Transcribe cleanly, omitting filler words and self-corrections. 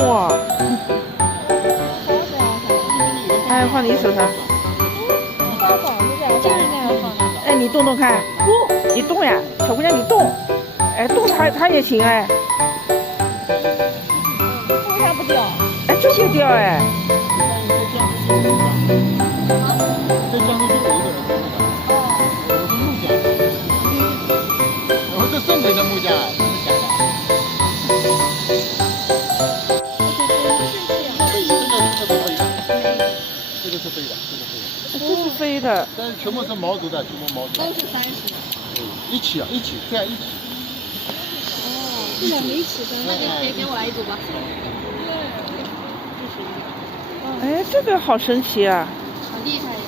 重哦。哎，放你手上。哎，你动动看，你动呀，小姑娘你动，哎，动它也行哎。为啥不掉？哎，就会掉哎。这江苏就有一个人是木匠，我是木匠，然后这圣人的木匠这是假的。飞，这个是飞的，这个是飞的，这个飞的，这是飞的，但是全部是毛竹的，全部毛竹。都是30。一起啊，一起这样一起。哦，这两个一起的，那就给我来一组吧。哎，这个好神奇啊！好厉害。